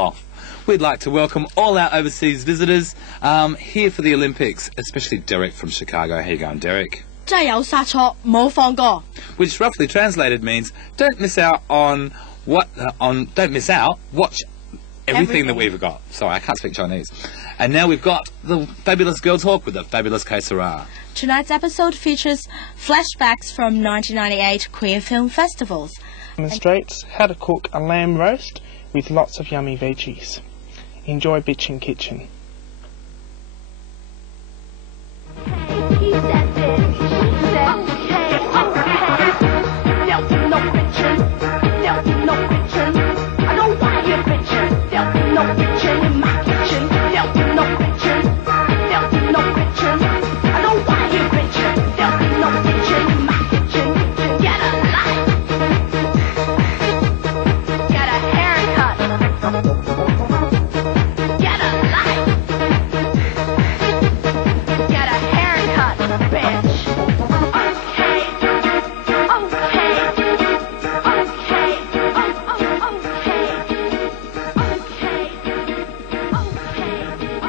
off. We'd like to welcome all our overseas visitors here for the Olympics, especially Derek from Chicago. How you going, Derek? 真係有殺錯，冇放過。 Which roughly translated means don't miss out on don't miss out, watch everything that we've got. Sorry, I can't speak Chinese. And now we've got the fabulous girl talk with the fabulous Que Sera. Tonight's episode features flashbacks from 1998 queer film festivals. Demonstrates how to cook a lamb roast with lots of yummy veggies. Enjoy Bitchin Kitchen.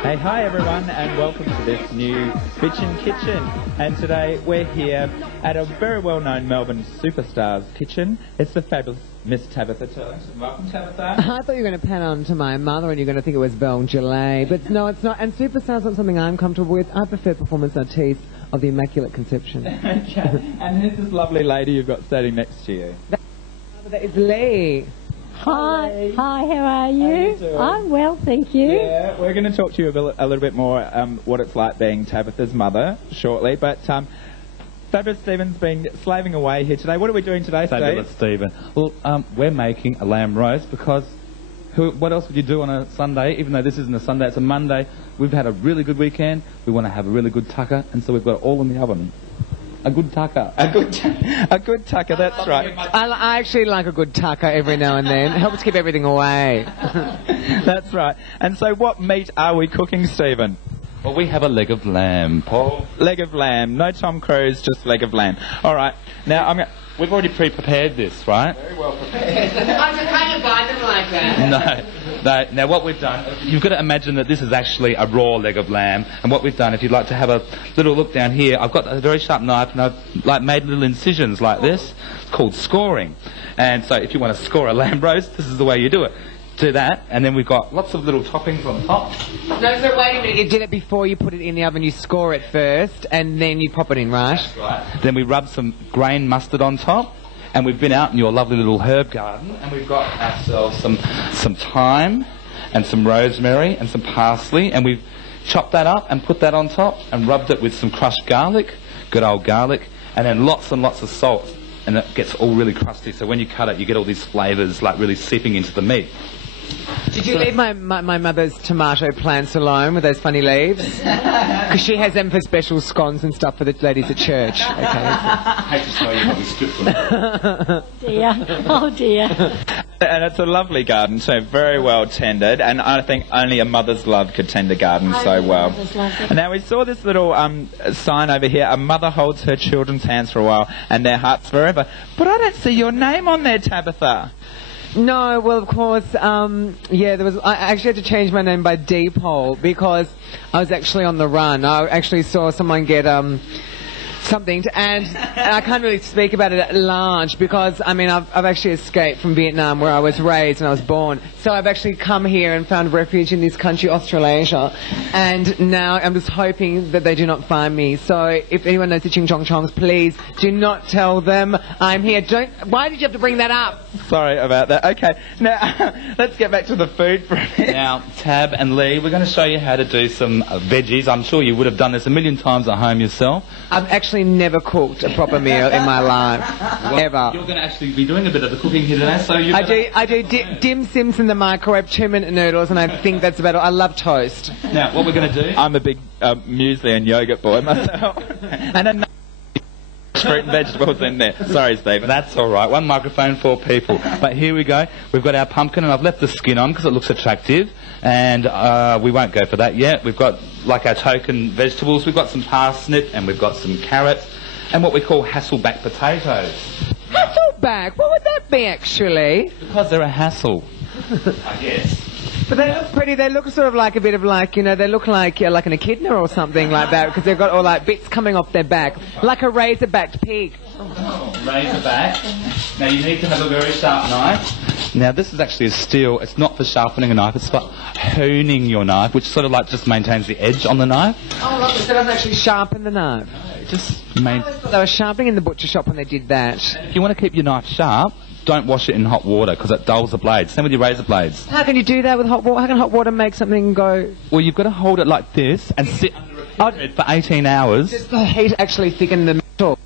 Hey, hi everyone, and welcome to this new Bitchin Kitchen. And today we're here at a very well-known Melbourne superstar's kitchen. It's the fabulous Miss Tabitha Turlington. Welcome, Tabitha. I thought you were going to pan on to my mother and you're going to think it was Belle Gelée, but no, it's not. And superstar's not something I'm comfortable with. I prefer performance artistes of the Immaculate Conception. Okay. And who's this lovely lady you've got standing next to you? That is Lee. Hi, how are you? I'm well, thank you. Yeah, we're going to talk to you a little bit more what it's like being Tabitha's mother shortly, but Fabulous Stephen's been slaving away here today. What are we doing today, Steve? Fabulous Stephen. Well, we're making a lamb roast because what else would you do on a Sunday? Even though this isn't a Sunday, it's a Monday. We've had a really good weekend. We want to have a really good tucker, and so we've got it all in the oven. A good tucker. A good tucker, that's right. I actually like a good tucker every now and then. It helps keep everything away. That's right. And so what meat are we cooking, Stephen? Well, we have a leg of lamb, Paul. Leg of lamb. No Tom Cruise, just leg of lamb. All right. Now, we've already pre-prepared this, right? Very well prepared. I can't buy them like that. No. Now, what we've done, you've got to imagine that this is actually a raw leg of lamb. And what we've done, if you'd like to have a little look down here, I've got a very sharp knife and I've made little incisions like this. It's called scoring. And so if you want to score a lamb roast, this is the way you do it. Do that, and then we've got lots of little toppings on top. No, so wait a minute. You did it before you put it in the oven. You score it first, and then you pop it in, right? That's right. Then we rub some grain mustard on top. And we've been out in your lovely little herb garden, and we've got ourselves some thyme and some rosemary and some parsley, and we've chopped that up and put that on top and rubbed it with some crushed garlic, good old garlic, and then lots and lots of salt, and it gets all really crusty. So when you cut it, you get all these flavours like really seeping into the meat. Did you leave my mother's tomato plants alone with those funny leaves? Because she has them for special scones and stuff for the ladies at church. Okay. I hate to tell you, but we stripped them. Dear, oh dear. And it's a lovely garden too, very well tended, and I think only a mother's love could tend a garden so well. Now we saw this little sign over here, a mother holds her children's hands for a while and their hearts forever. But I don't see your name on there, Tabitha. No, well, of course, I actually had to change my name by Depol because I was actually on the run. I actually saw someone get something, and I can't really speak about it at large because, I mean, I've actually escaped from Vietnam where I was raised and I was born. So I've actually come here and found refuge in this country, Australasia, and now I'm just hoping that they do not find me. So if anyone knows the Ching Chong Chongs, please do not tell them I'm here. Why did you have to bring that up? Sorry about that. Okay, now let's get back to the food for a minute. Now, Tab and Lee, we're going to show you how to do some veggies. I'm sure you would have done this a million times at home yourself. I've actually never cooked a proper meal in my life, ever. You're going to actually be doing a bit of the cooking here today, so you I do dim sims in the microwave, 2-minute noodles, and I think that's about it. I love toast. Now, what we're going to do... I'm a big muesli and yogurt boy myself. And a fruit and vegetables in there. Sorry, Steve. That's all right. One microphone, 4 people. But here we go. We've got our pumpkin, and I've left the skin on because it looks attractive. And we won't go for that yet. We've got, like our token vegetables, we've got some parsnip, and we've got some carrots, and what we call Hasselback potatoes. Hasselback? What would that be, actually? Because they're a hassle, I guess. But they look pretty. They look sort of like a bit of like, you know, they look like an echidna or something like that, because they've got all like bits coming off their back, like a razor-backed pig. Razorback. Now you need to have a very sharp knife. Now this is actually a steel. It's not for sharpening a knife. It's for honing your knife, which sort of like just maintains the edge on the knife. Oh, look, so it doesn't actually sharpen the knife. They were sharpening in the butcher shop when they did that. If you want to keep your knife sharp, don't wash it in hot water because it dulls the blades. Same with your razor blades. How can you do that with hot water? How can hot water make something go... Well, you've got to hold it like this and sit under a period for 18 hours. Does the heat actually thicken the metal?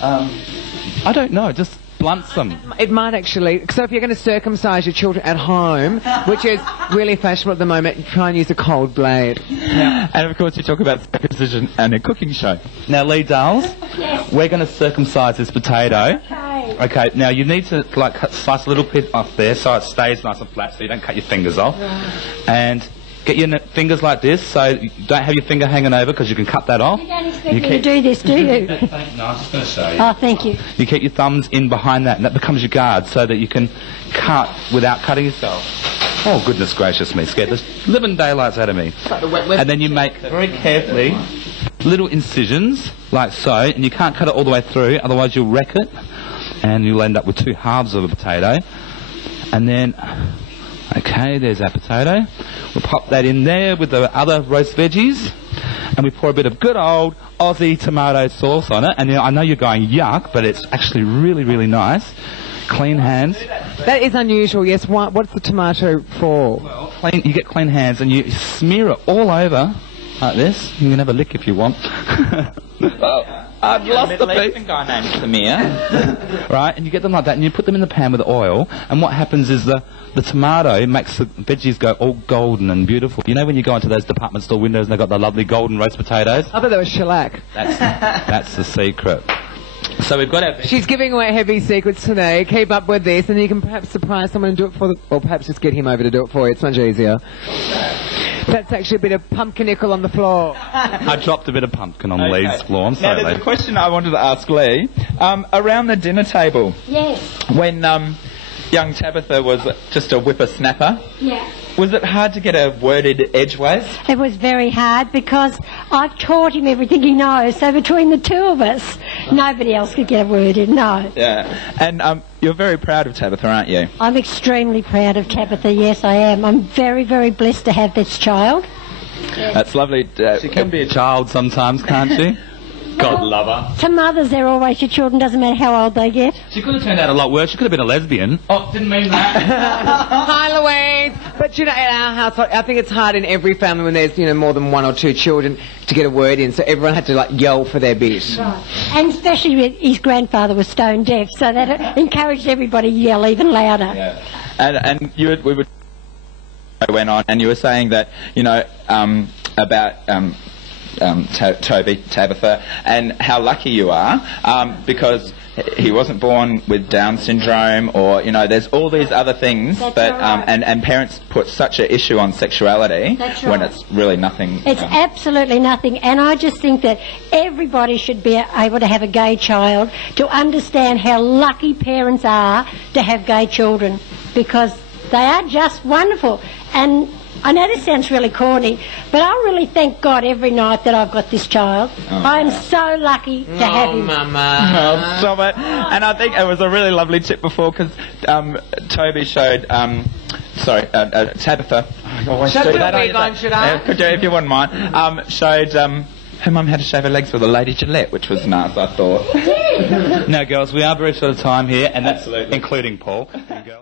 I don't know. Just blunts them. It might actually. So if you're going to circumcise your children at home, which is really fashionable at the moment, try and use a cold blade. Yeah. And of course you talk about circumcision and a cooking show. Now, Lee Dales, Yes. we're going to circumcise this potato. Okay. Okay, now you need to like slice a little bit off there so it stays nice and flat so you don't cut your fingers off. Right. And get your fingers like this so you don't have your finger hanging over because you can cut that off. You don't expect me to do this, do you? No, I was just going to show you. Oh, thank you. You keep your thumbs in behind that and that becomes your guard so that you can cut without cutting yourself. Oh, goodness gracious me, scared the living daylights out of me. And then you make, very carefully, little incisions, like so, and you can't cut it all the way through, otherwise you'll wreck it, and you'll end up with two halves of a potato. And then, okay, there's our potato. We'll pop that in there with the other roast veggies, and we pour a bit of good old Aussie tomato sauce on it. And I know you're going yuck, but it's actually really, really nice. Clean hands. That is unusual, yes. What's the tomato for? Well, you get clean hands and you smear it all over like this. You can have a lick if you want. I've lost the piece. A guy named Samir. Right, and you get them like that and you put them in the pan with the oil, and what happens is the tomato makes the veggies go all golden and beautiful. You know when you go into those department store windows and they've got the lovely golden roast potatoes? I thought that was shellac. That's the secret. So we've got our... She's giving away heavy secrets today. Keep up with this, and you can perhaps surprise someone and do it for them, or perhaps just get him over to do it for you. It's much easier. That's actually a bit of pumpkinickle on the floor. I dropped a bit of pumpkin on Lee's floor. I'm sorry, Now, there's Lee. a question I wanted to ask Lee. Around the dinner table, Yes. when young Tabitha was just a whippersnapper, Yeah. was it hard to get a worded edgeways? It was very hard because I've taught him everything he knows. So between the two of us, nobody else could get a word in. No. Yeah. And you're very proud of Tabitha, aren't you? I'm extremely proud of Tabitha. Yes, I am. I'm very, very blessed to have this child. That's lovely. She can be a child sometimes, can't she? God love her. To mothers, they're always your children. Doesn't matter how old they get. She could have turned out a lot worse. She could have been a lesbian. Oh, didn't mean that. Hi, Louise. But you know, in our household, I think it's hard in every family when there's more than one or two children to get a word in. So everyone had to yell for their bit. Right. And especially with his grandfather was stone deaf, so that encouraged everybody to yell even louder. Yeah. And we went on, and you were saying that about Tabitha, and how lucky you are because he wasn't born with Down syndrome, or there's all these other things. That's but right. and parents put such an issue on sexuality That's when right. it's really nothing. It's absolutely nothing, and I just think that everybody should be able to have a gay child to understand how lucky parents are to have gay children, because they are just wonderful. And I know this sounds really corny, but I really thank God every night that I've got this child. I am so lucky to have him. Mama. Oh, stop it. And I think it was a really lovely tip before, because Toby showed, Tabitha. Should I? Could do if you wouldn't mind. Showed her mum had to shave her legs with a Lady Gillette, which was nice, I thought. Now, girls, we are very short of time here, and that's Absolutely. including Paul. And girls.